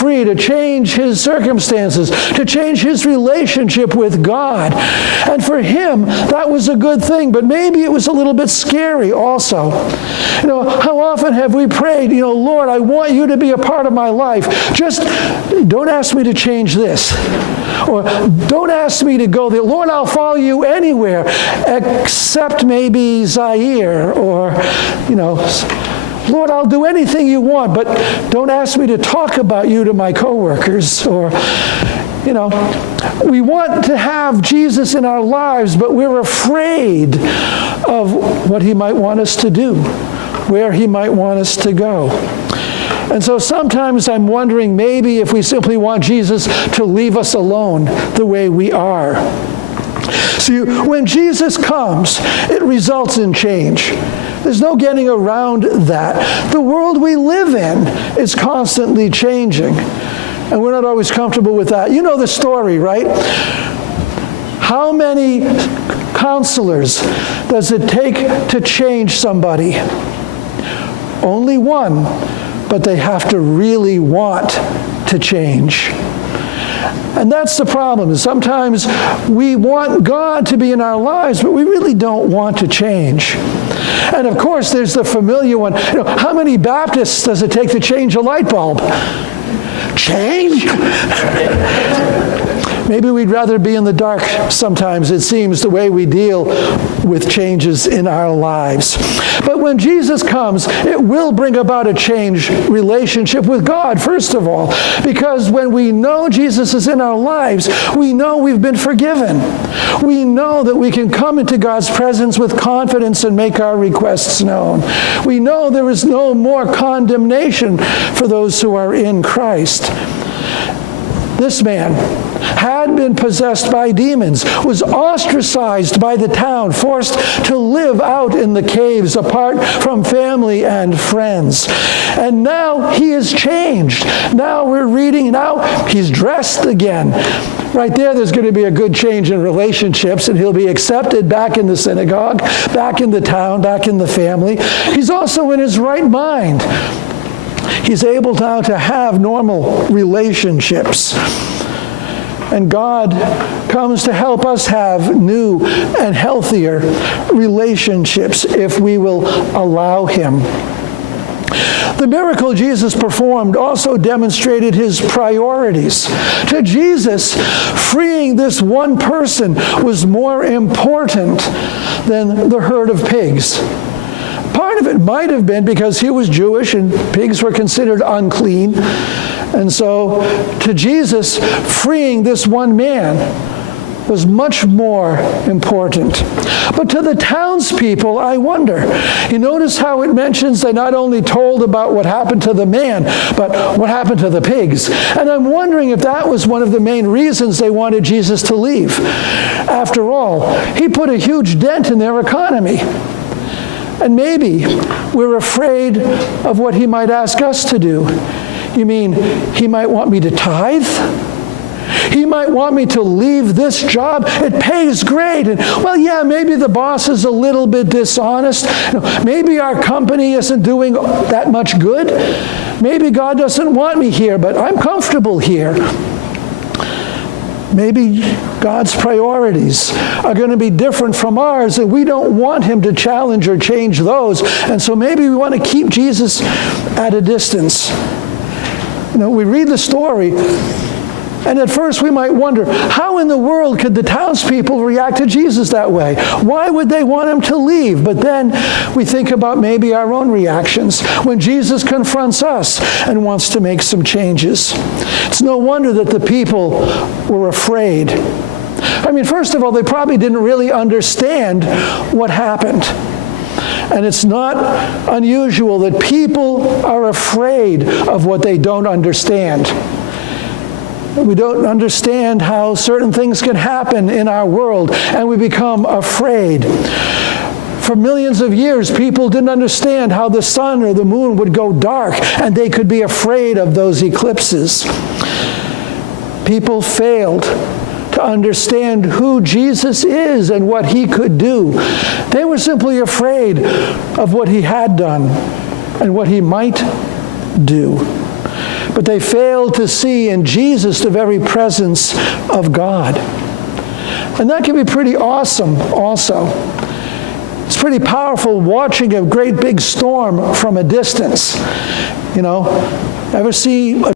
free, to change his circumstances, to change his relationship with God. And for him, that was a good thing, but maybe it was a little bit scary also. How often have we prayed, Lord, I want you to be a part of my life. Just don't ask me to change this. Or don't ask me to go there. Lord, I'll follow you anywhere except maybe Zaire, or, Lord, I'll do anything you want, but don't ask me to talk about you to my coworkers. Or, we want to have Jesus in our lives, but we're afraid of what he might want us to do, where he might want us to go. And so sometimes I'm wondering maybe if we simply want Jesus to leave us alone the way we are. See, when Jesus comes, it results in change. There's no getting around that. The world we live in is constantly changing. And we're not always comfortable with that. You know the story, right? How many counselors does it take to change somebody? Only one, but they have to really want to change. And that's the problem. Sometimes we want God to be in our lives, but we really don't want to change. And of course, there's the familiar one. How many Baptists does it take to change a light bulb? Change? Maybe we'd rather be in the dark sometimes, it seems, the way we deal with changes in our lives. But when Jesus comes, it will bring about a changed relationship with God, first of all, because when we know Jesus is in our lives, we know we've been forgiven. We know that we can come into God's presence with confidence and make our requests known. We know there is no more condemnation for those who are in Christ. This man had been possessed by demons, was ostracized by the town, forced to live out in the caves apart from family and friends. And now he is changed. Now we're reading, now he's dressed again. Right there's going to be a good change in relationships, and he'll be accepted back in the synagogue, back in the town, back in the family. He's also in his right mind. He's able now to have normal relationships. And God comes to help us have new and healthier relationships if we will allow him. The miracle Jesus performed also demonstrated his priorities. To Jesus, freeing this one person was more important than the herd of pigs. Part of it might have been because he was Jewish and pigs were considered unclean. And so to Jesus, freeing this one man was much more important. But to the townspeople, I wonder. You notice how it mentions they not only told about what happened to the man, but what happened to the pigs. And I'm wondering if that was one of the main reasons they wanted Jesus to leave. After all, he put a huge dent in their economy. And maybe we're afraid of what he might ask us to do. You mean he might want me to tithe? He might want me to leave this job. It pays great. And, well, yeah, maybe the boss is a little bit dishonest. Maybe our company isn't doing that much good. Maybe God doesn't want me here, but I'm comfortable here. Maybe God's priorities are going to be different from ours, and we don't want him to challenge or change those. And so maybe we want to keep Jesus at a distance. We read the story, and at first we might wonder, how in the world could the townspeople react to Jesus that way? Why would they want him to leave? But then we think about maybe our own reactions when Jesus confronts us and wants to make some changes. It's no wonder that the people were afraid. I mean, first of all, they probably didn't really understand what happened. And it's not unusual that people are afraid of what they don't understand. We don't understand how certain things can happen in our world, and we become afraid. For millions of years, people didn't understand how the sun or the moon would go dark, and they could be afraid of those eclipses. People failed to understand who Jesus is and what he could do. They were simply afraid of what he had done and what he might do. but they failed to see in Jesus the very presence of God. And that can be pretty awesome also. It's pretty powerful watching a great big storm from a distance. You know, ever see a